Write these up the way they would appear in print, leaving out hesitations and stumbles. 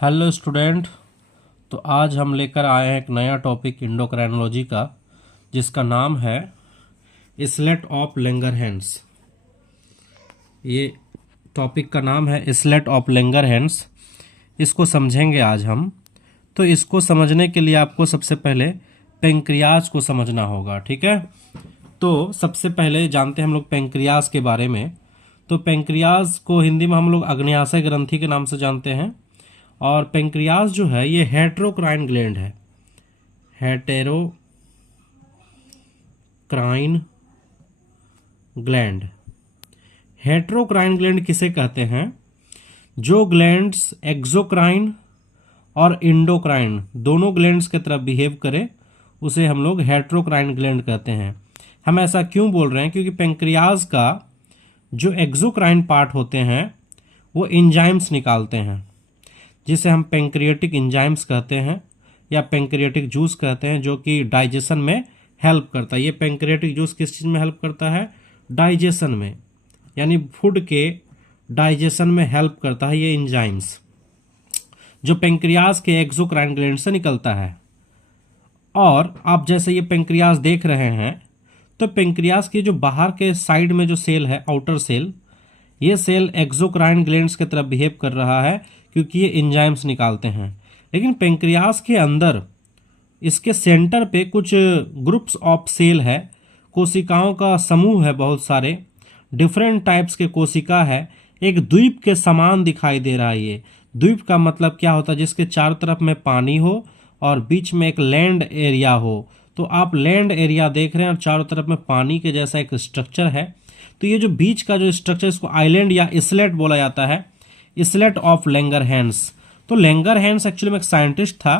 Hello student. तो आज हम लेकर आए हैं एक नया टॉपिक इंडोक्राइनोलॉजी का, जिसका नाम है इसलेट ऑफ लैंगरहैंस। ये टॉपिक का नाम है इसलेट ऑफ लैंगरहैंस। इसको समझेंगे आज हम। तो इसको समझने के लिए आपको सबसे पहले पेंक्रियाज को समझना होगा, ठीक है। तो सबसे पहले जानते हैं हम लोग पेंक्रियाज के बारे में। तो पेंक्रियाज को हिंदी में हम लोग अग्न्याशय ग्रंथि के नाम से जानते हैं। और पेंक्रियाज जो है ये हेटेरोक्राइन ग्लैंड है। हेटेरोक्राइन ग्लैंड। हेटेरोक्राइन ग्लैंड किसे कहते हैं? जो ग्लैंड्स एक्सोक्राइन और इंडोक्राइन दोनों ग्लैंड्स की तरफ बिहेव करे उसे हम लोग हेटेरोक्राइन ग्लैंड कहते हैं। हम ऐसा क्यों बोल रहे हैं? क्योंकि पेंक्रियाज का जो एक्सोक्राइन पार्ट होते हैं वो एंजाइम्स निकालते हैं, जिसे हम पेंक्रियाटिक एंजाइम्स कहते हैं या पेंक्रियाटिक जूस कहते हैं, जो कि डाइजेशन में हेल्प करता है। ये पेंक्रियाटिक जूस किस चीज़ में हेल्प करता है? डाइजेशन में, यानी फूड के डाइजेशन में हेल्प करता है ये एंजाइम्स, जो पेंक्रियाज के एक्सोक्राइन ग्लैंड से निकलता है। और आप जैसे ये पेंक्रियाज देख रहे हैं, तो पेंक्रियाज के जो बाहर के साइड में जो सेल है, आउटर सेल, ये सेल एक्सोक्राइन ग्लैंड्स की तरफ बिहेव कर रहा है क्योंकि ये एंजाइम्स निकालते हैं। लेकिन पेंक्रियाज के अंदर इसके सेंटर पे कुछ ग्रुप्स ऑफ सेल है, कोशिकाओं का समूह है, बहुत सारे डिफरेंट टाइप्स के कोशिका है। एक द्वीप के समान दिखाई दे रहा है। ये द्वीप का मतलब क्या होता है? जिसके चारों तरफ में पानी हो और बीच में एक लैंड एरिया हो। तो आप लैंड एरिया देख रहे हैं और चारों तरफ में पानी के जैसा एक स्ट्रक्चर है। तो ये जो बीच का जो स्ट्रक्चर, इसको आइलैंड या इसलेट बोला जाता है, इसलेट ऑफ लैंगरहैंस। तो लैंगरहैंस एक्चुअली में एक साइंटिस्ट था।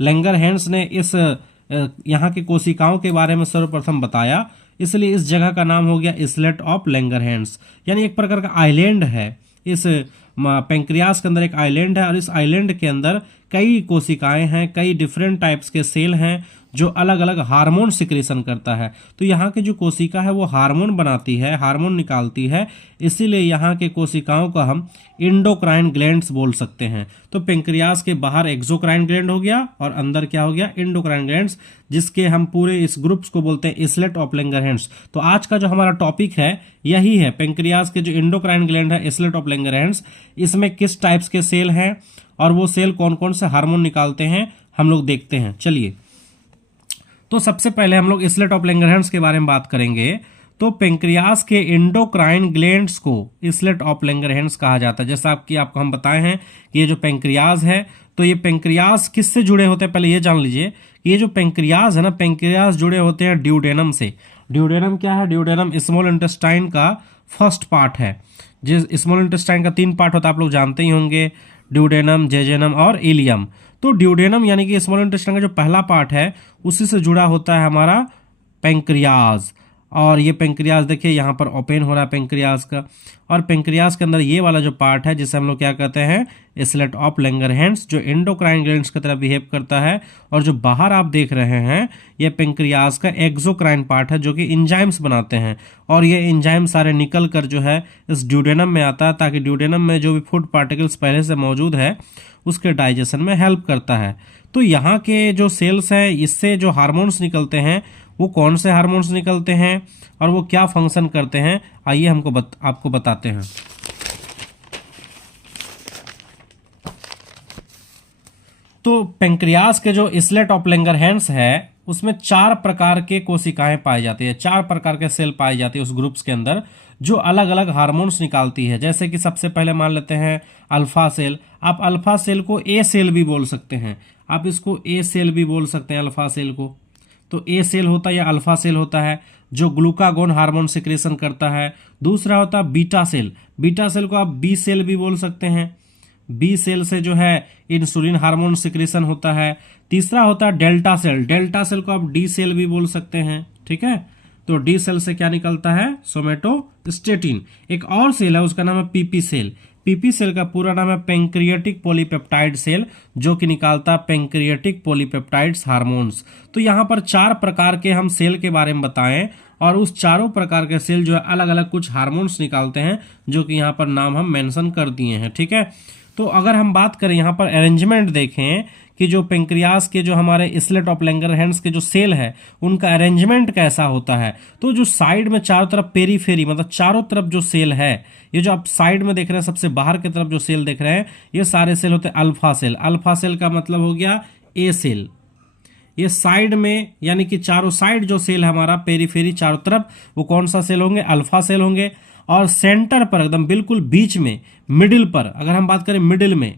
लैंगरहैंस ने इस यहाँ की कोशिकाओं के बारे में सर्वप्रथम बताया, इसलिए इस जगह का नाम हो गया इसलेट ऑफ लैंगरहैंस। यानी एक प्रकार का आइलैंड है। इस पेंक्रियाज के अंदर एक आइलैंड है और इस आइलैंड के अंदर कई कोशिकाएं हैं, कई डिफरेंट टाइप्स के सेल हैं जो अलग अलग हार्मोन सिक्रेशन करता है। तो यहाँ की जो कोशिका है वो हार्मोन बनाती है, हार्मोन निकालती है, इसीलिए यहाँ के कोशिकाओं को हम इंडोक्राइन ग्लैंड्स बोल सकते हैं। तो पेंक्रियाज के बाहर एक्सोक्राइन ग्लैंड हो गया और अंदर क्या हो गया? इंडोक्राइन ग्लैंड्स, जिसके हम पूरे इस ग्रुप्स को बोलते हैं इसलेट ऑफ लैंगरहैंस। तो आज का जो हमारा टॉपिक है यही है, पेंक्रियाज के जो इंडोक्राइन ग्लैंड है, इसलेट ऑफ लैंगरहैंस, इसमें किस टाइप्स के सेल हैं और वो सेल कौन कौन से हार्मोन निकालते हैं हम लोग देखते हैं। चलिए, तो सबसे पहले हम लोग इसलेट ऑफ लैंगरहैंस के बारे में बात करेंगे। तो पेंक्रियाज के एंडोक्राइन ग्लैंड्स को इसलेट ऑफ लैंगरहैंस कहा जाता है। जैसा आपको हम बताए हैं कि ये जो पेंक्रियाज है, तो ये पेंक्रियाज किससे जुड़े होते हैं? पहले ये जान लीजिए कि ये जो पेंक्रियाज है ना, पेंक्रियाज जुड़े होते हैं ड्यूडेनम से। ड्यूडेनम क्या है? ड्यूडेनम स्मॉल इंटेस्टाइन का फर्स्ट पार्ट है। जिस स्मॉल इंटेस्टाइन का 3 पार्ट होता है, आप लोग जानते ही होंगे, ड्यूडेनम, जेजेनम और इलियम। तो ड्यूडेनम यानी कि स्मॉल इंटेस्टाइन का जो पहला पार्ट है उसी से जुड़ा होता है हमारा पेंक्रियाज। और ये पेंक्रियाज देखिए यहाँ पर ओपन हो रहा है पेंक्रियाज का। और पेंक्रियाज के अंदर ये वाला जो पार्ट है जिसे हम लोग क्या कहते हैं? इसलेट ऑफ लैंगरहैंस, जो एंडोक्राइन ग्लैंड्स की तरह बिहेव करता है। और जो बाहर आप देख रहे हैं ये पेंक्रियाज का एक्सोक्राइन पार्ट है, जो कि एंजाइम्स बनाते हैं। और ये एंजाइम सारे निकल कर जो है इस ड्यूडेनम में आता है, ताकि ड्यूडेनम में जो भी फूड पार्टिकल्स पहले से मौजूद है उसके डाइजेशन में हेल्प करता है। तो यहाँ के जो सेल्स हैं, इससे जो हार्मोन्स निकलते हैं वो कौन से हार्मोन्स निकलते हैं और वो क्या फंक्शन करते हैं, आइए आपको बताते हैं। तो पेंक्रियाज के जो इसलेट ऑफ लैंगरहैंस है उसमें 4 प्रकार के कोशिकाएं पाई जाती है, 4 प्रकार के सेल पाई जाती है उस ग्रुप्स के अंदर, जो अलग अलग हार्मोन्स निकालती है। जैसे कि सबसे पहले मान लेते हैं अल्फा सेल। आप अल्फा सेल को ए सेल भी बोल सकते हैं, आप इसको ए सेल भी बोल सकते हैं अल्फा सेल को। तो ए सेल होता है या अल्फा सेल होता है जो ग्लूकागोन हार्मोन सिक्रेशन करता है। दूसरा होता है बीटा सेल। बीटा सेल को आप बी सेल भी बोल सकते हैं, बी सेल से जो है इंसुलिन हार्मोन सिक्रेशन होता है। तीसरा होता है डेल्टा सेल। डेल्टा सेल को आप डी सेल भी बोल सकते हैं, ठीक है। तो डी सेल से क्या निकलता है? सोमेटोस्टेटिन। एक और सेल है उसका नाम है पीपी सेल। पीपी सेल का पूरा नाम है पेंक्रियाटिक पॉलीपेप्टाइड सेल, जो कि निकालता है पेंक्रियाटिक पॉलीपेप्टाइड्स हार्मोन्स। तो यहाँ पर 4 प्रकार के हम सेल के बारे में बताएं और उस चारों प्रकार के सेल जो है अलग अलग कुछ हार्मोन्स निकालते हैं, जो कि यहाँ पर नाम हम मेंशन कर दिए हैं, ठीक है। तो अगर हम बात करें यहाँ पर अरेंजमेंट देखें कि जो पेंक्रियास के जो हमारे इसलेट ऑफ लैंगरहैंस के जो सेल है उनका अरेंजमेंट कैसा होता है, तो जो साइड में चारों तरफ पेरीफेरी मतलब चारों तरफ जो सेल है, ये जो आप साइड में देख रहे हैं सबसे बाहर की तरफ जो सेल देख रहे हैं ये सारे सेल होते हैं अल्फा सेल। अल्फा सेल का मतलब हो गया ए सेल। ये साइड में यानी कि चारों साइड जो सेल है हमारा पेरीफेरी चारों तरफ, वो कौन सा सेल होंगे, अल्फा सेल होंगे। और सेंटर पर एकदम बिल्कुल बीच में मिडिल पर अगर हम बात करें मिडिल में,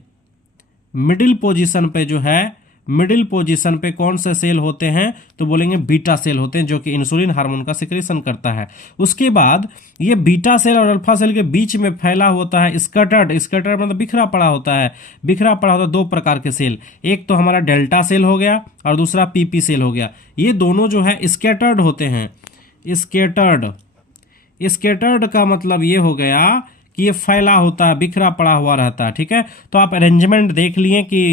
मिडिल पोजीशन पे जो है, मिडिल पोजीशन पे कौन से सेल होते हैं, तो बोलेंगे बीटा सेल होते हैं जो कि इंसुलिन हार्मोन का सिक्रेशन करता है। उसके बाद ये बीटा सेल और अल्फा सेल के बीच में फैला होता है स्कैटर्ड, स्कैटर्ड मतलब बिखरा पड़ा होता है, बिखरा पड़ा होता है दो प्रकार के सेल, एक तो हमारा डेल्टा सेल हो गया और दूसरा पीपी सेल हो गया। ये दोनों जो है स्कैटर्ड होते हैं। स्कैटर्ड, स्कैटर्ड का मतलब ये हो गया कि ये फैला होता है, बिखरा पड़ा हुआ रहता है। ठीक है, तो आप अरेंजमेंट देख लिए कि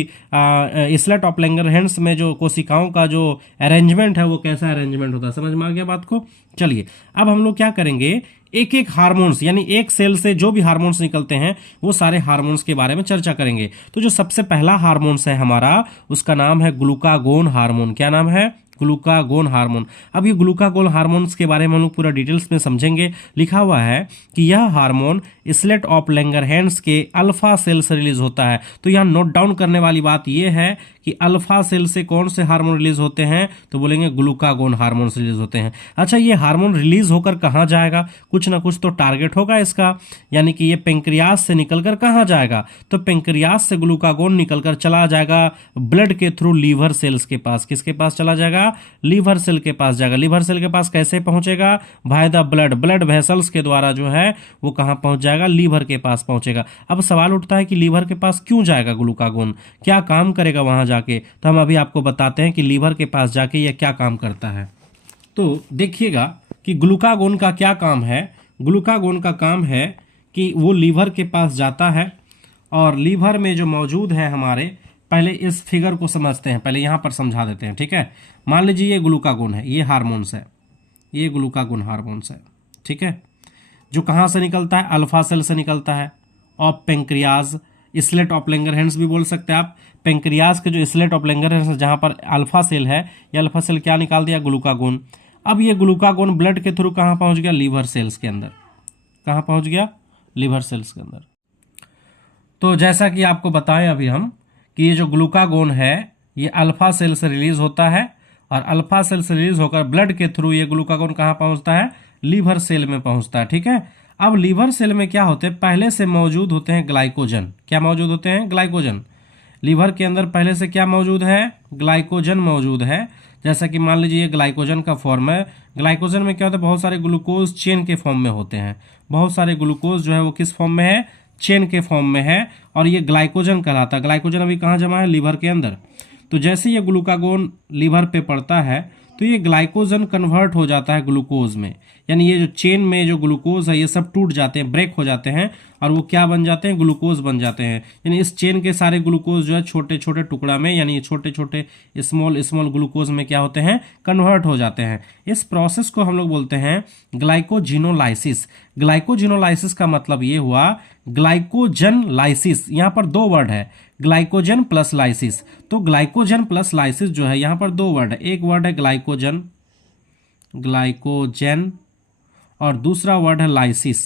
इसलेट ऑफ लैंगरहैंस में जो कोशिकाओं का जो अरेंजमेंट है वो कैसा अरेंजमेंट होता है। समझ में आ गया बात को। चलिए अब हम लोग क्या करेंगे, एक एक हार्मोन्स यानी एक सेल से जो भी हार्मोन्स निकलते हैं वो सारे हार्मोन्स के बारे में चर्चा करेंगे। तो जो सबसे पहला हार्मोन्स है हमारा उसका नाम है ग्लूकागोन हार्मोन। क्या नाम है, ग्लूकागोन हार्मोन। अब ये ग्लूकागोन हार्मोन्स के बारे में हम लोग पूरा डिटेल्स में समझेंगे। लिखा हुआ है कि यह हार्मोन इसलेट ऑफ लैंगरहैंस के अल्फा सेल से रिलीज होता है। तो यहाँ नोट डाउन करने वाली बात यह है कि अल्फा सेल से कौन से हार्मोन रिलीज होते हैं, तो बोलेंगे ग्लूकागोन हार्मोन रिलीज होते हैं। अच्छा, ये हार्मोन रिलीज होकर कहाँ जाएगा, कुछ ना कुछ तो टारगेट होगा इसका, यानी कि ये पेंक्रियास से निकलकर कहाँ जाएगा, तो पेंक्रियास से ग्लूकागोन निकलकर चला जाएगा ब्लड के थ्रू लीवर सेल्स के पास। किसके पास चला जाएगा, लीवर सेल के पास जाएगा। लीवर सेल के पास कैसे पहुंचेगा, by the blood, blood vessels के द्वारा जो है वो कहां पहुंच जाएगा, लीवर के पास पहुंचेगा। अब सवाल उठता है कि लीवर के पास क्यों जाएगा ग्लूकागोन, क्या काम करेगा वहां जाके, तो हम अभी आपको बताते हैं कि लीवर के पास जाके यह क्या काम करता है। तो देखिएगा कि ग्लूकागोन का क्या काम है। ग्लूकागोन का काम है कि वो लीवर के पास जाता है और लीवर में जो मौजूद है हमारे, पहले इस फिगर को समझते हैं, पहले यहां पर समझा देते हैं। ठीक है, मान लीजिए ये ग्लूकागोन है, ये हार्मोन्स है, ये ग्लूकागोन हार्मोन्स है। ठीक है, जो कहां से निकलता है, अल्फा सेल से निकलता है ऑफ पेंक्रियाज, इसलेट ऑफ लैंगरहैंस भी बोल सकते हैं आप। पेंक्रियाज के जो इसलेट ऑफ लैंगरहैंस जहां पर अल्फा सेल है, ये अल्फा सेल क्या निकाल दिया, ग्लूकागोन। अब ये ग्लूकागोन ब्लड के थ्रू कहां पहुंच गया, लीवर सेल्स के अंदर। कहां पहुंच गया, लीवर सेल्स के अंदर। तो जैसा कि आपको बताएं अभी हम कि ये जो ग्लूकागोन है ये अल्फा सेल से रिलीज होता है और अल्फा सेल से रिलीज होकर ब्लड के थ्रू ये ग्लूकागोन कहां पहुंचता है, लीवर सेल में पहुंचता है। ठीक है, अब लीवर सेल में क्या होते हैं, पहले से मौजूद होते हैं ग्लाइकोजन। क्या मौजूद होते हैं, ग्लाइकोजन। लीवर के अंदर पहले से क्या मौजूद है, ग्लाइकोजन मौजूद है। जैसा कि मान लीजिए ये ग्लाइकोजन का फॉर्म है। ग्लाइकोजन में क्या होता है, बहुत सारे ग्लूकोज चेन के फॉर्म में होते हैं। बहुत सारे ग्लूकोज जो है वो किस फॉर्म में है, चेन के फॉर्म में है और ये ग्लाइकोजन कहलाता है। ग्लाइकोजन अभी कहाँ जमा है, लीवर के अंदर। तो जैसे ये ग्लूकागोन लीवर पे पड़ता है तो ये ग्लाइकोजन कन्वर्ट हो जाता है ग्लूकोज में, यानी ये जो चेन में जो ग्लूकोज है ये सब टूट जाते हैं, ब्रेक हो जाते हैं और वो क्या बन जाते हैं, ग्लूकोज बन जाते हैं। यानी इस चेन के सारे ग्लूकोज जो है छोटे छोटे टुकड़ा में, यानी छोटे छोटे स्मॉल स्मॉल ग्लूकोज में क्या होते हैं, कन्वर्ट हो जाते हैं। इस प्रोसेस को हम लोग बोलते हैं ग्लाइकोजिनोलाइसिस। ग्लाइकोजिनोलाइसिस का मतलब ये हुआ, ग्लाइकोजन लाइसिस, यहाँ पर दो वर्ड है, ग्लाइकोजन प्लस लाइसिस। तो ग्लाइकोजन प्लस लाइसिस जो है यहाँ पर दो वर्ड है, एक वर्ड है ग्लाइकोजन, ग्लाइकोजन, और दूसरा वर्ड है लाइसिस,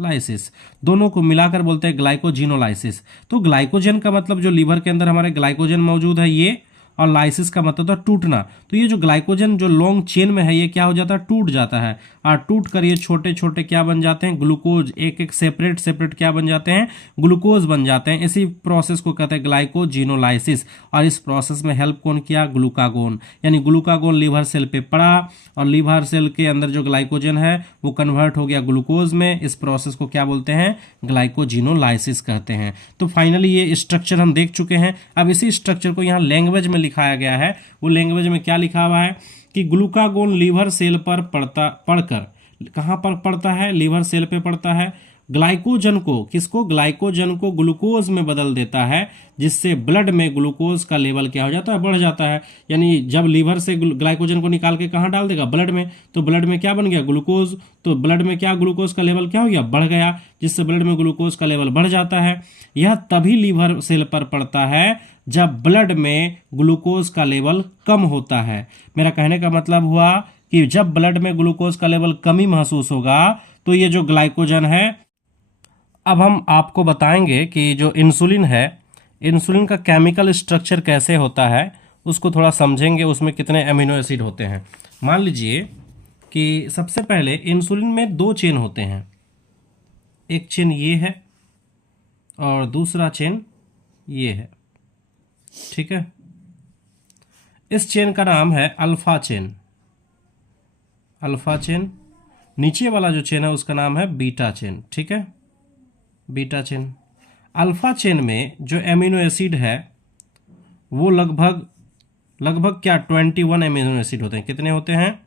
लाइसिस। दोनों को मिलाकर बोलते हैं ग्लाइकोजिनोलाइसिस। तो ग्लाइकोजन का मतलब जो लीवर के अंदर हमारे ग्लाइकोजन मौजूद है ये, और लाइसिस का मतलब था टूटना। तो ये जो ग्लाइकोजन जो लॉन्ग चेन में है ये क्या हो जाता है, टूट जाता है और टूट कर ये छोटे छोटे क्या बन जाते हैं, ग्लूकोज, एक एक सेपरेट सेपरेट क्या बन जाते हैं, ग्लूकोज बन जाते हैं। इसी प्रोसेस को कहते हैं ग्लाइकोजिनोलाइसिस। और इस प्रोसेस में हेल्प कौन किया, ग्लूकागोन। यानी ग्लूकागोन लीवर सेल पे पड़ा और लीवर सेल के अंदर जो ग्लाइकोजन है वो कन्वर्ट हो गया ग्लूकोज में। इस प्रोसेस को क्या बोलते हैं, ग्लाइकोजिनोलाइसिस कहते हैं। तो फाइनली ये स्ट्रक्चर हम देख चुके हैं। अब इसी स्ट्रक्चर को यहाँ लैंग्वेज में लिखाया गया है। वो लैंग्वेज में क्या लिखा हुआ है कि ग्लूकागोन लीवर सेल पर पड़कर, कहां पर पड़ता है, लीवर सेल पे पड़ता है। ग्लाइकोजन को, किसको, ग्लाइकोजन को ग्लूकोज में बदल देता है, जिससे ब्लड में ग्लूकोज का लेवल क्या हो जाता है, बढ़ जाता है। यानी जब लीवर से ग्लाइकोजन को निकाल के कहाँ डाल देगा, ब्लड में, तो ब्लड में क्या बन गया, ग्लूकोज। तो ब्लड में क्या, ग्लूकोज का लेवल क्या हो गया, बढ़ गया, जिससे ब्लड में ग्लूकोज का लेवल बढ़ जाता है। यह तभी लीवर सेल पर पड़ता है जब ब्लड में ग्लूकोज का लेवल कम होता है। मेरा कहने का मतलब हुआ कि जब ब्लड में ग्लूकोज का लेवल कमी महसूस होगा तो ये जो ग्लाइकोजन है। अब हम आपको बताएंगे कि जो इंसुलिन है, इंसुलिन का केमिकल स्ट्रक्चर कैसे होता है उसको थोड़ा समझेंगे, उसमें कितने अमीनो एसिड होते हैं। मान लीजिए कि सबसे पहले इंसुलिन में 2 चेन होते हैं, एक चेन ये है और दूसरा चेन ये है, ठीक है। इस चेन का नाम है अल्फा चेन, अल्फा चेन। नीचे वाला जो चेन है उसका नाम है बीटा चेन, ठीक है, बीटा चेन। अल्फा चेन में जो एमिनो एसिड है वो लगभग क्या 21 एमिनो एसिड होते हैं। कितने होते हैं,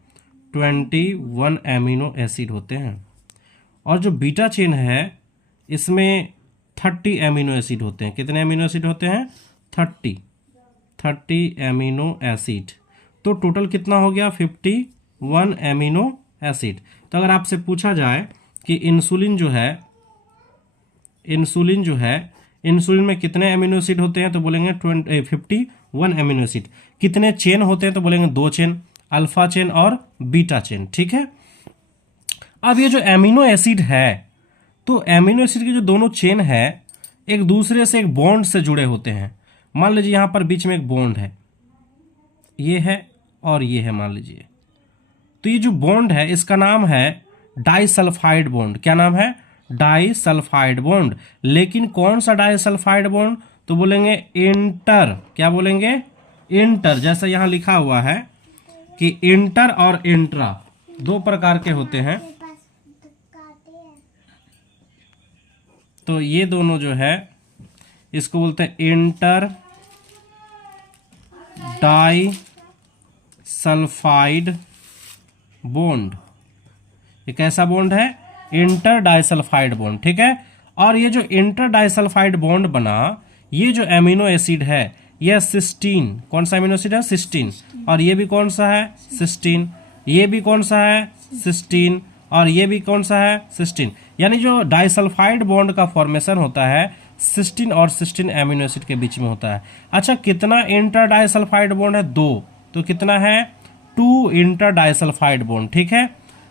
21 एमिनो एसिड होते हैं। और जो बीटा चेन है इसमें 30 एमिनो एसिड होते हैं। कितने एमिनो एसिड होते हैं, 30 एमिनो एसिड। तो टोटल कितना हो गया, 51 एमिनो एसिड। तो अगर आपसे पूछा जाए कि इंसुलिन जो है इंसुलिन में कितने एमिनो एसिड होते हैं, तो बोलेंगे 51 एमिनो एसिड। कितने चेन होते हैं, तो बोलेंगे 2 चेन, अल्फा चेन और बीटा चेन, ठीक है। अब ये जो एमिनो एसिड है, तो एमिनो एसिड के जो दोनों चेन है एक दूसरे से एक बॉन्ड से जुड़े होते हैं। मान लीजिए यहाँ पर बीच में एक बॉन्ड है, ये है और ये है, मान लीजिए। तो ये जो बॉन्ड है इसका नाम है डाइसल्फाइड बॉन्ड। क्या नाम है, डाइसल्फाइड बॉन्ड। लेकिन कौन सा डाइसल्फाइड बॉन्ड, तो बोलेंगे इंटर। क्या बोलेंगे, इंटर। जैसा यहां लिखा हुआ है कि इंटर और इंट्रा 2 प्रकार के होते हैं। तो ये दोनों जो है इसको बोलते हैं इंटर डाइसल्फाइड बॉन्ड। ये कैसा बॉन्ड है, इंटर डाइसल्फाइड बॉन्ड, ठीक है। और ये जो इंटर डाइसल्फाइड बॉन्ड बना, ये जो एमिनो एसिड है यह सिस्टीन, कौन सा एमिनो एसिड है, सिस्टीन। और ये भी कौन सा है, सिस्टीन। ये भी कौन सा है, सिस्टीन। और ये भी कौन सा है, सिस्टीन। यानी जो डाइसल्फाइड बॉन्ड का फॉर्मेशन होता है सिस्टीन और सिस्टीन एमिनो एसिड के बीच में होता है। अच्छा, कितना इंटर डाइसल्फाइड बॉन्ड है, 2। तो कितना है, 2 इंटर डाइसल्फाइड बॉन्ड, ठीक है।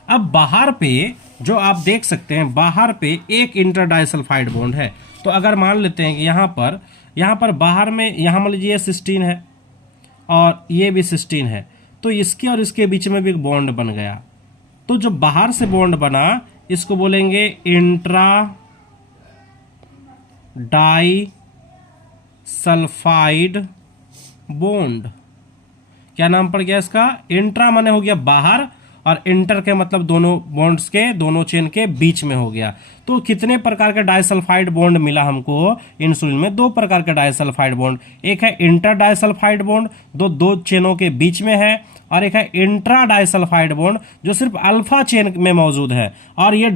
अब बाहर पे जो आप देख सकते हैं, बाहर पे एक इंटर डाइसल्फाइड बॉन्ड है। तो अगर मान लेते हैं कि यहाँ पर बाहर में, यहाँ मान लीजिए सिस्टीन है और ये भी सिस्टीन है, तो इसके और इसके बीच में भी एक बॉन्ड बन गया। तो जो बाहर से बॉन्ड बना इसको बोलेंगे इंट्रा डाइसल्फाइड बॉन्ड। क्या नाम पड़ गया इसका, इंट्रा माने हो गया बाहर, और इंटर के मतलब दोनों बॉन्ड्स के, दोनों चेन के बीच में हो गया। तो कितने प्रकार के डाइसल्फाइड बॉन्ड मिला हमको इंसुलिन में, 2 प्रकार के डाइसल्फाइड बॉन्ड। एक है इंटर डाइसल्फाइड बॉन्ड, दो चेनों के बीच में है, और एक है इंट्रा डाइसल्फाइड बॉन्ड जो सिर्फ अल्फा चेन में मौजूद है। और ये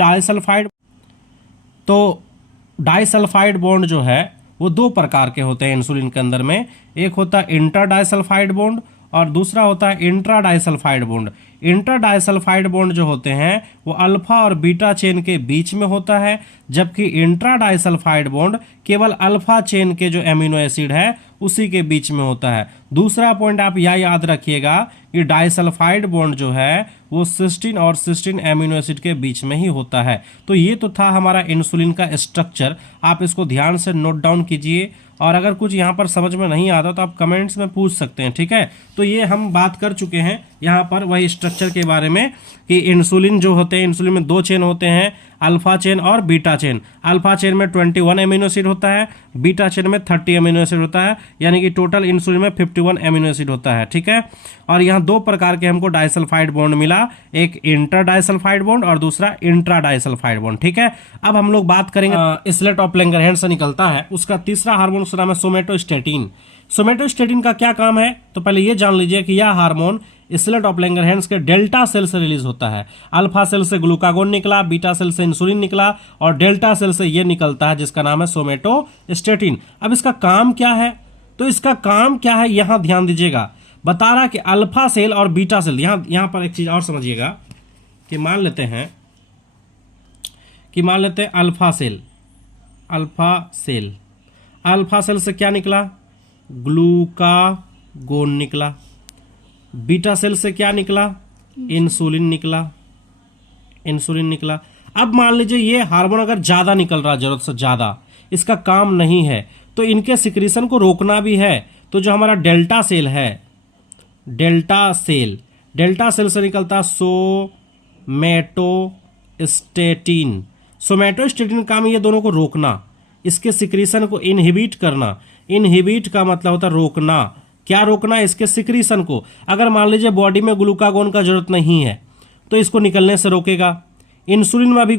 डाइसल्फाइड बॉन्ड जो है वो 2 प्रकार के होते हैं इंसुलिन के अंदर में। एक होता है इंटर डाइसल्फाइड बॉन्ड और दूसरा होता है intra disulphide bond. Inter disulphide bond जो होते हैं वो अल्फा और बीटा चेन के बीच में होता है, जबकि इंट्रा डाइसल्फाइड बॉन्ड केवल अल्फा चेन के जो एमिनो एसिड है उसी के बीच में होता है। दूसरा पॉइंट आप यह याद रखिएगा कि डाइसल्फाइड बॉन्ड जो है वो सिस्टीन और सिस्टीन एमिनो एसिड के बीच में ही होता है। तो ये तो था हमारा इंसुलिन का स्ट्रक्चर, आप इसको ध्यान से नोट डाउन कीजिए। और अगर कुछ यहाँ पर समझ में नहीं आता तो आप कमेंट्स में पूछ सकते हैं, ठीक है। तो ये हम बात कर चुके हैं यहाँ पर वही स्ट्रक्चर के बारे में कि इंसुलिन जो होते हैं, इंसुलिन में 2 चेन होते हैं, अल्फा चेन और बीटा चेन। अल्फा चेन में 21 एमिनो एसिड होता है, बीटा चेन में 30 एमिनो एसिड होता है, यानी कि टोटल इंसुलिन में 51 एमिनो एसिड होता है, ठीक है। और यहाँ 2 प्रकार के हमको डाइसल्फाइड बॉन्ड मिला, एक इंटर डाइसल्फाइड बॉन्ड और दूसरा इंट्रा डाइसल्फाइड बॉन्ड, ठीक है। अब हम लोग बात करेंगे इसलेट ऑफ लैंगरहैंस से निकलता है उसका तीसरा हार्मोन, उसका नाम है सोमेटोस्टेटिन। सोमेटोस्टेटिन का क्या काम है, तो पहले ये जान लीजिए कि यह हार्मोन इसलेट ऑफ लैंगरहैंस के डेल्टा सेल से रिलीज होता है। अल्फा सेल से ग्लूकागोन निकला, बीटा सेल से इंसुलिन निकला और डेल्टा सेल से ये निकलता है जिसका नाम है सोमेटोस्टेटिन। अब इसका काम क्या है? तो इसका काम क्या है यहां ध्यान दीजिएगा। बता रहा कि अल्फा सेल और बीटा सेल, यहां पर एक चीज और समझिएगा कि मान लेते हैं अल्फा सेल से क्या निकला? ग्लूकागोन निकला। बीटा सेल से क्या निकला? इंसुलिन निकला। अब मान लीजिए ये हार्मोन अगर ज्यादा निकल रहा, जरूरत से ज्यादा, इसका काम नहीं है तो इनके सिक्रीशन को रोकना भी है। तो जो हमारा डेल्टा सेल है, डेल्टा सेल से निकलता सोमेटोस्टेटिन। सोमेटोस्टेटिन काम ये दोनों को रोकना, इसके सिक्रीशन को इनहिबिट करना। इनहिबिट का मतलब होता है रोकना। क्या रोकना? इसके सिक्रीशन को। अगर मान लीजिए बॉडी में ग्लूकागोन का जरूरत नहीं है तो इसको निकलने से रोकेगा। इंसुलिन में भी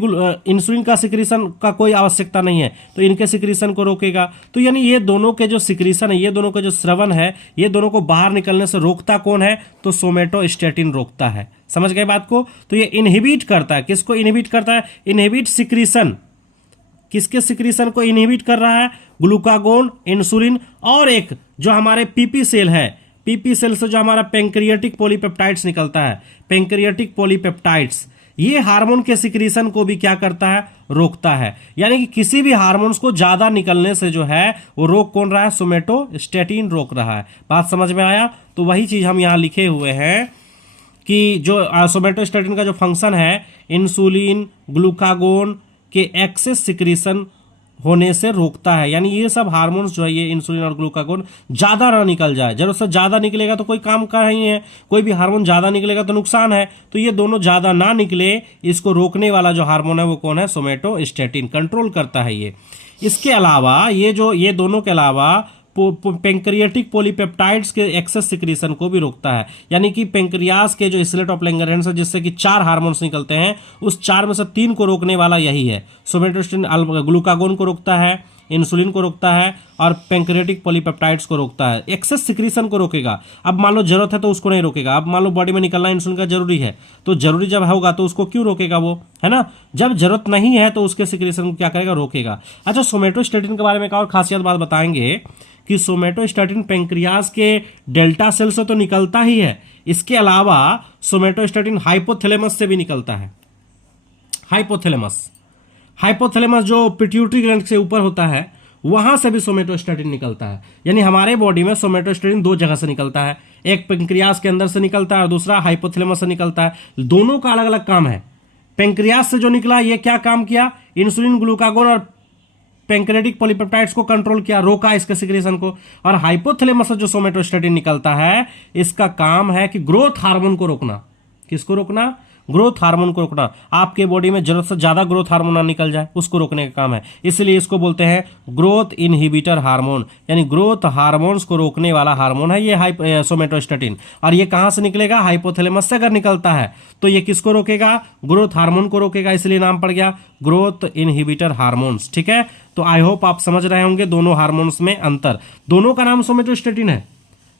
इंसुलिन का सिक्रीशन का कोई आवश्यकता नहीं है तो इनके सिक्रीशन को रोकेगा। तो यानी ये दोनों के जो सिक्रीशन है, ये दोनों के जो स्रवन है, ये दोनों को बाहर निकलने से रोकता कौन है? तो सोमेटोस्टेटिन रोकता है। समझ गए बात को? तो ये इनहिबिट करता है। किसको इनहिबिट करता है? Inhibit secretion. किसके सिक्रीशन को इनहिबिट कर रहा है? ग्लूकागोन, इंसुलिन और एक जो हमारे पीपी सेल है, पीपी सेल से जो हमारा पेंक्रियाटिक पॉलीपेप्टाइड्स निकलता है, पेंक्रियाटिक पॉलीपेप्टाइड्स, ये हार्मोन के सिक्रीशन को भी क्या करता है? रोकता है। यानी कि किसी भी हार्मोन्स को ज्यादा निकलने से जो है वो रोक कौन रहा है? सोमेटोस्टेटिन रोक रहा है। बात समझ में आया? तो वही चीज हम यहां लिखे हुए हैं कि जो सोमेटोस्टेटिन का जो फंक्शन है, इंसुलिन, ग्लूकागोन के एक्सेस सिक्रीशन होने से रोकता है। यानी ये सब हार्मोन्स जो है, ये इंसुलिन और ग्लूकागोन ज्यादा ना निकल जाए। जरूरत से ज्यादा निकलेगा तो कोई काम का नहीं है, कोई भी हार्मोन ज्यादा निकलेगा तो नुकसान है। तो ये दोनों ज्यादा ना निकले, इसको रोकने वाला जो हार्मोन है वो कौन है? सोमेटोस्टेटिन कंट्रोल करता है ये। इसके अलावा ये दोनों के अलावा पेंक्रियाटिक पॉलीपेप्टाइड्स के एक्सेस सिक्रीशन को भी रोकता है। यानी कि पेंक्रियास के जो इसलेट ऑफ लैंगरहैंस है, जिससे कि 4 हार्मोन्स निकलते हैं, उस 4 में से 3 को रोकने वाला यही है। सोमेटोस्टेटिन ग्लूकागोन को रोकता है, इंसुलिन को रोकता है और पेंक्रियाटिक पॉलीपेप्टाइड्स को रोकता है। एक्सेस सिक्रीशन को रोकेगा। अब मान लो जरूरत है तो उसको नहीं रोकेगा। अब मान लो बॉडी में निकलना इंसुलिन का जरूरी है, तो जरूरी जब होगा तो उसको क्यों रोकेगा वो, है ना? जब जरूरत नहीं है तो उसके सिक्रीशन को क्या करेगा? रोकेगा। अच्छा, सोमेटोस्टेटिन के बारे में एक और खासियत बात बताएंगे कि सोमेटोस्टेटिन पेंक्रियास के डेल्टा सेल से तो निकलता ही है, इसके अलावा सोमेटोस्टेटिन हाइपोथैलेमस से भी निकलता है। हाइपोथैलेमस जो पिट्यूटरी ग्लैंड से ऊपर होता है, वहां से भी सोमेटोस्टेटिन निकलता है। यानी हमारे बॉडी में सोमेटोस्टेटिन 2 जगह से निकलता है, एक पेंक्रियास के अंदर से निकलता है और दूसरा हाइपोथैलेमस से निकलता है। दोनों का अलग अलग काम है। पेंक्रियास से जो निकला ये क्या काम किया? इंसुलिन, ग्लूकागोन और पेंक्रियाटिक पॉलीपेप्टाइड्स को कंट्रोल किया, रोका इसके सिक्रीशन को। और हाइपोथैलेमस से जो सोमेटोस्टेटिन निकलता है, इसका काम है कि ग्रोथ हार्मोन को रोकना। किसको रोकना? ग्रोथ हार्मोन को रोकना। आपके बॉडी में जरूरत से ज्यादा ग्रोथ हार्मोन ना निकल जाए, उसको रोकने का काम है। इसलिए इसको बोलते हैं ग्रोथ इनहिबिटर हार्मोन। यानी ग्रोथ हार्मोन्स को रोकने वाला हार्मोन है ये सोमेटोस्टेटिन। और ये कहां से निकलेगा? हाइपोथैलेमस से अगर निकलता है तो ये किसको रोकेगा? ग्रोथ हार्मोन को रोकेगा। इसलिए नाम पड़ गया ग्रोथ इनहिबिटर हार्मोन्स। ठीक है, तो आई होप आप समझ रहे होंगे दोनों हार्मोन्स में अंतर। दोनों का नाम सोमेटोस्टेटिन है।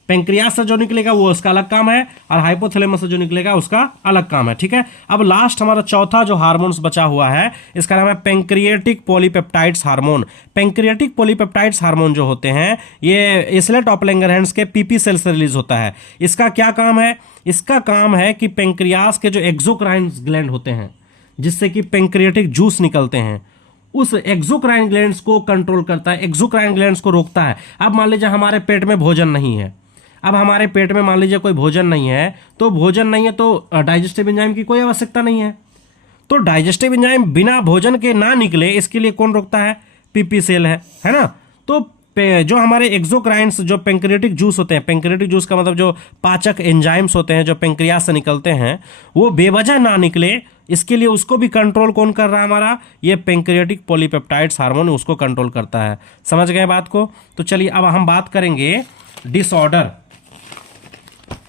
पेंक्रियास से जो निकलेगा वो उसका अलग काम है और हाइपोथैलेमस से जो निकलेगा उसका अलग काम है। ठीक है, अब लास्ट हमारा चौथा जो हार्मोन्स बचा हुआ है, इसका नाम है pancreatic polypeptides hormone. Pancreatic polypeptides hormone जो होते हैं, ये इसलेट ऑफ लैंगरहैंस के पीपी सेल से रिलीज होता है। इसका क्या काम है? इसका काम है कि पेंक्रियास के जो एक्सोक्राइन ग्लैंड होते हैं, जिससे कि पेंक्रियाटिक जूस निकलते हैं, उस एक्सोक्राइन ग्लैंड्स को कंट्रोल करता है, एक्सोक्राइन ग्लैंड्स को रोकता है। अब मान लीजिए हमारे पेट में भोजन नहीं है, अब हमारे पेट में मान लीजिए कोई भोजन नहीं है, तो भोजन नहीं है तो डाइजेस्टिव एंजाइम की कोई आवश्यकता नहीं है। तो डाइजेस्टिव एंजाइम बिना भोजन के ना निकले, इसके लिए कौन रोकता है? पीपी सेल है ना? तो जो हमारे एक्सोक्राइन्स जो पेंक्रियाटिक जूस होते हैं, पेंक्रियाटिक जूस का मतलब जो पाचक एंजाइम्स होते हैं जो पेंक्रियास से निकलते हैं, वो बेवजह ना निकले, इसके लिए उसको भी कंट्रोल कौन कर रहा है? हमारा ये पेंक्रियाटिक पॉलीपेप्टाइड्स हार्मोन उसको कंट्रोल करता है। समझ गए बात को? तो चलिए अब हम बात करेंगे डिसऑर्डर।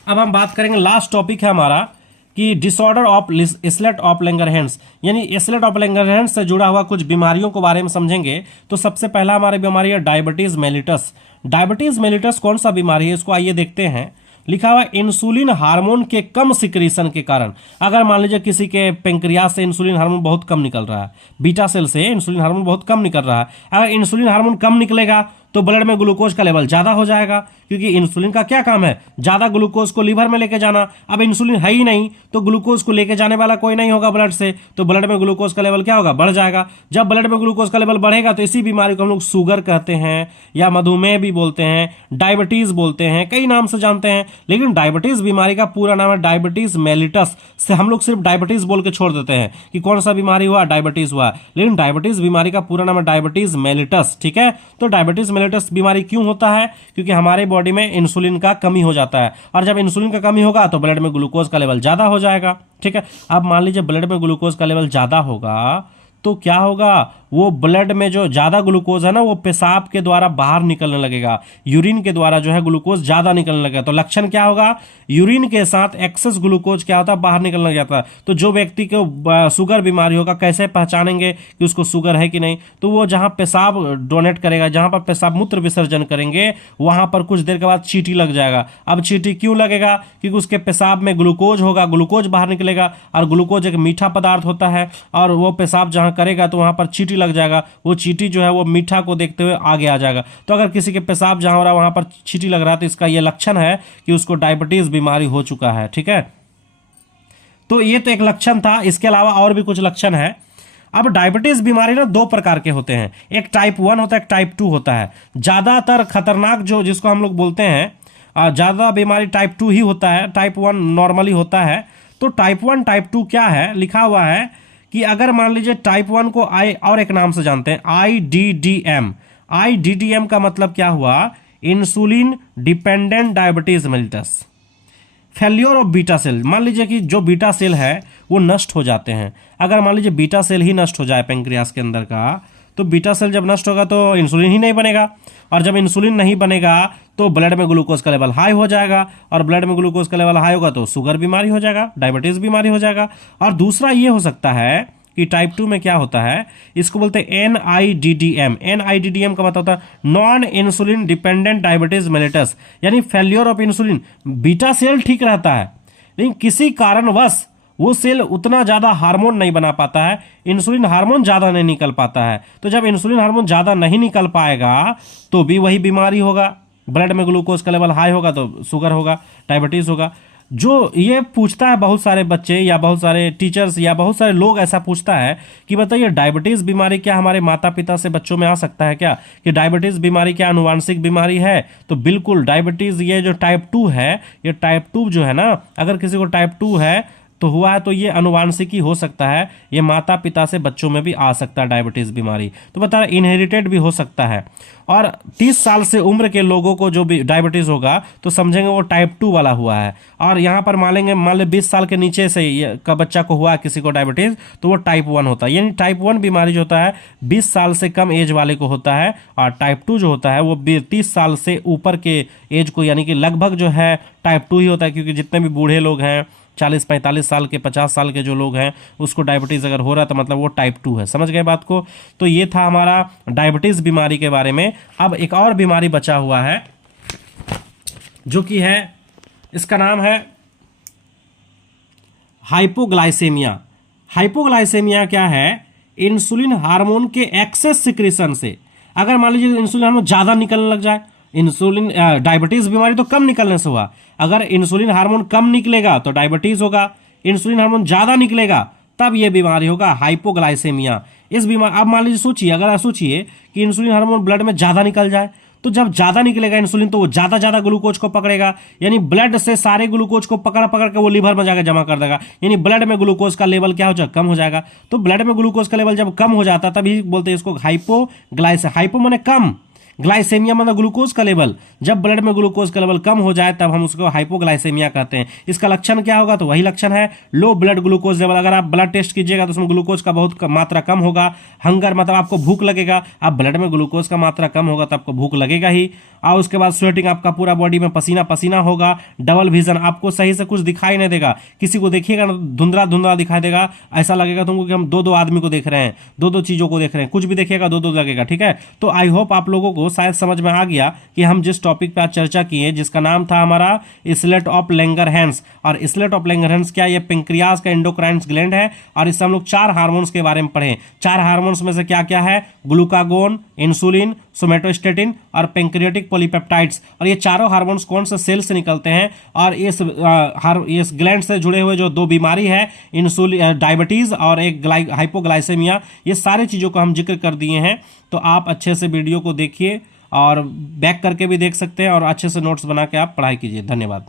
अब हम बात करेंगे, लास्ट टॉपिक है हमारा कि डिसऑर्डर ऑफ इसलेट ऑफ लैंगरहैंस, यानी इसलेट ऑफ लैंगरहैंस से जुड़ा हुआ कुछ बीमारियों के बारे में समझेंगे। तो सबसे पहला हमारी बीमारी है डायबिटीज मेलिटस। डायबिटीज मेलिटस कौन सा बीमारी है, इसको आइए देखते हैं। लिखा हुआ इंसुलिन हार्मोन के कम सिक्रीशन के कारण। अगर मान लीजिए किसी के पेंक्रियास से इंसुलिन हार्मोन बहुत कम निकल रहा है, बीटा सेल से इंसुलिन हार्मोन बहुत कम निकल रहा है, अगर इंसुलिन हार्मोन कम निकलेगा तो ब्लड में ग्लूकोज का लेवल ज्यादा हो जाएगा, क्योंकि इंसुलिन का क्या काम है, ज्यादा ग्लूकोज को लीवर में लेके जाना। अब इंसुलिन है ही नहीं तो ग्लूकोज को लेके जाने वाला कोई नहीं होगा ब्लड से, तो ब्लड में ग्लूकोज का लेवल क्या होगा, बढ़ जाएगा। जब ब्लड में ग्लूकोज का लेवल बढ़ेगा तो इसी बीमारी को हम लोग शुगर कहते हैं, या मधुमेह भी बोलते हैं, डायबिटीज बोलते हैं, कई नाम से जानते हैं। लेकिन डायबिटीज बीमारी का पूरा नाम है डायबिटीज मेलिटस, से हम लोग सिर्फ डायबिटीज बोल के छोड़ देते हैं कि कौन सा बीमारी हुआ, डायबिटीज हुआ, लेकिन डायबिटीज बीमारी का पूरा नाम है डायबिटीज मेलिटस। ठीक है, तो डायबिटीज मेलिटस बीमारी क्यों होता है, क्योंकि हमारे बॉडी में इंसुलिन का कमी हो जाता है, और जब इंसुलिन का कमी होगा तो ब्लड में ग्लूकोज का लेवल ज्यादा हो जाएगा। ठीक है, अब मान लीजिए ब्लड में ग्लूकोज का लेवल ज्यादा होगा तो क्या होगा, वो ब्लड में जो ज्यादा ग्लूकोज है ना वो पेशाब के द्वारा बाहर निकलने लगेगा, यूरिन के द्वारा जो है ग्लूकोज ज्यादा निकलने लगेगा। तो लक्षण क्या होगा, यूरिन के साथ एक्सेस ग्लूकोज क्या होता है, बाहर निकलने लग जाता है। तो जो व्यक्ति को शुगर बीमारी होगा कैसे पहचानेंगे कि उसको शुगर है कि नहीं, तो वो जहां पेशाब डोनेट करेगा, जहां पर पेशाब मूत्र विसर्जन करेंगे वहां पर कुछ देर के बाद चींटी लग जाएगा। अब चींटी क्यों लगेगा, क्योंकि उसके पेशाब में ग्लूकोज होगा, ग्लूकोज बाहर निकलेगा, और ग्लूकोज एक मीठा पदार्थ होता है, और वो पेशाब जहां करेगा तो वहां पर चींटी लग जाएगा। वो चींटी जो है वो मीठा को देखते हुए आगे आ जाएगा। तो अगर किसी के पेशाब जहां हो रहा है वहां पर चींटी लग रहा है तो इसका ये लक्षण है कि उसको डायबिटीज बीमारी हो चुका है। ठीक है, तो ये तो एक लक्षण था, इसके अलावा और भी कुछ लक्षण है। अब डायबिटीज बीमारी ना दो प्रकार के होते हैं, एक टाइप 1 होता है, एक टाइप 2 होता है। ज्यादातर खतरनाक जो जिसको हम लोग बोलते हैं ज्यादा बीमारी टाइप 2 ही होता है, टाइप 1 नॉर्मली होता है। तो टाइप 1 टाइप 2 क्या है, लिखा हुआ है कि अगर मान लीजिए टाइप 1 को आई और एक नाम से जानते हैं, IDDM। IDDM का मतलब क्या हुआ, insulin dependent diabetes mellitus. Failure of beta cell, मान लीजिए कि जो बीटा सेल है वो नष्ट हो जाते हैं। अगर मान लीजिए बीटा सेल ही नष्ट हो जाए पेंक्रियास के अंदर का, तो बीटा सेल जब नष्ट होगा तो इंसुलिन ही नहीं बनेगा, और जब इंसुलिन नहीं बनेगा तो ब्लड में ग्लूकोज का लेवल हाई हो जाएगा, और ब्लड में ग्लूकोज का लेवल हाई होगा तो शुगर बीमारी हो जाएगा, डायबिटीज बीमारी हो जाएगा। और दूसरा ये हो सकता है कि टाइप 2 में क्या होता है, इसको बोलते हैं NIDDM। NIDDM का मतलब होता है non insulin dependent diabetes mellitus, यानी failure of insulin. Beta cell ठीक रहता है लेकिन किसी कारणवश वो सेल उतना ज्यादा हार्मोन नहीं बना पाता है, इंसुलिन हार्मोन ज्यादा नहीं निकल पाता है। तो जब इंसुलिन हार्मोन ज्यादा नहीं निकल पाएगा तो भी वही बीमारी होगा, ब्लड में ग्लूकोज का लेवल हाई होगा तो शुगर होगा, डायबिटीज होगा। जो ये पूछता है बहुत सारे बच्चे या बहुत सारे टीचर्स या बहुत सारे लोग ऐसा पूछता है कि बताइए डायबिटीज बीमारी क्या हमारे माता पिता से बच्चों में आ सकता है क्या, कि डायबिटीज बीमारी क्या अनुवांशिक बीमारी है। तो बिल्कुल डायबिटीज ये जो टाइप 2 है, ये टाइप 2 जो है ना, अगर किसी को टाइप 2 है तो हुआ है तो ये अनुवांशिक ही हो सकता है, ये माता पिता से बच्चों में भी आ सकता है डायबिटीज बीमारी। तो बता रहा इनहेरिटेड भी हो सकता है। और 30 साल से उम्र के लोगों को जो भी डायबिटीज होगा तो समझेंगे वो टाइप 2 वाला हुआ है, और यहाँ पर मान ले 20 साल के नीचे से का बच्चा को हुआ किसी को डायबिटीज तो वो टाइप 1 होता है। यानी टाइप 1 बीमारी जो होता है 20 साल से कम एज वाले को होता है, और टाइप 2 जो होता है वो 30 साल से ऊपर के एज को, यानी कि लगभग जो है टाइप 2 ही होता है। क्योंकि जितने भी बूढ़े लोग हैं 40-45 साल के, 50 साल के जो लोग हैं उसको डायबिटीज अगर हो रहा है तो मतलब वो टाइप 2 है। समझ गए बात को। तो ये था हमारा डायबिटीज बीमारी के बारे में। अब एक और बीमारी बचा हुआ है जो कि है, इसका नाम है हाइपोग्लाइसेमिया। हाइपोग्लाइसेमिया क्या है, इंसुलिन हार्मोन के एक्सेस सिक्रीशन से, अगर मान लीजिए इंसुलिन हार्मोन ज्यादा निकलने लग जाए, इंसुलिन डायबिटीज बीमारी तो कम निकलने से हुआ, अगर इंसुलिन हार्मोन कम निकलेगा तो डायबिटीज होगा, इंसुलिन हार्मोन ज्यादा निकलेगा तब ये बीमारी होगा हाइपोग्लाइसेमिया। इस बीमारी, अब मान लीजिए सोचिए, अगर सोचिए कि इंसुलिन हार्मोन ब्लड में ज्यादा निकल जाए, तो जब ज्यादा निकलेगा इंसुलिन तो वो ज्यादा ग्लूकोज को पकड़ेगा, यानी ब्लड से सारे ग्लूकोज को पकड़ के वो लीवर में जाकर जमा कर देगा, यानी ब्लड में ग्लूकोज का लेवल क्या हो जाएगा, कम हो जाएगा। तो ब्लड में ग्लूकोज का लेवल जब कम हो जाता है तभी बोलते हैं इसको हाइपो माने कम, ग्लाइसेमिया मतलब ग्लूकोज का लेवल, जब ब्लड में ग्लूकोज का लेवल कम हो जाए तब हम उसको हाइपोग्लाइसेमिया कहते हैं। इसका लक्षण क्या होगा, तो वही लक्षण है लो ब्लड ग्लूकोज लेवल। अगर आप ब्लड टेस्ट कीजिएगा तो उसमें ग्लूकोज का बहुत मात्रा कम होगा। हंगर मतलब आपको भूख लगेगा, आप ब्लड में ग्लूकोज का मात्रा कम होगा तो आपको भूख लगेगा ही। और उसके बाद स्वेटिंग, आपका पूरा बॉडी में पसीना पसीना होगा। डबल विजन, आपको सही से कुछ दिखाई नहीं देगा, किसी को देखिएगा ना धुंधला धुंधला दिखाई देगा, ऐसा लगेगा तुमको कि हम दो आदमी को देख रहे हैं, दो चीजों को देख रहे हैं, कुछ भी देखिएगा दो लगेगा। ठीक है, तो आई होप आप लोगों को शायद समझ में आ गया कि हम जिस टॉपिक पे आज चर्चा किए, जिसका नाम था हमारा इसलेट ऑफ लैंगरहैंस। और इसलेट ऑफ लैंगरहैंस क्या, ये पेंक्रियाज का एंडोक्राइन ग्लैंड है। और इससे हम लोग 4 हार्मोन्स के बारे में पढ़े। 4 हार्मोन्स में से क्या क्या है, ग्लूकागोन, इंसुलिन, सोमेटोस्टेटिन और पेंक्रियाटिक पॉलीपेप्टाइड्स। और ये चारों हार्मोन्स कौन से सेल से निकलते हैं, और इस ग्लैंड से जुड़े हुए जो 2 बीमारी है, इंसुलिन डायबिटीज और एक हाइपोग्लाइसेमिया, ये सारी चीज़ों को हम जिक्र कर दिए हैं। तो आप अच्छे से वीडियो को देखिए और बैक करके भी देख सकते हैं, और अच्छे से नोट्स बना के आप पढ़ाई कीजिए। धन्यवाद।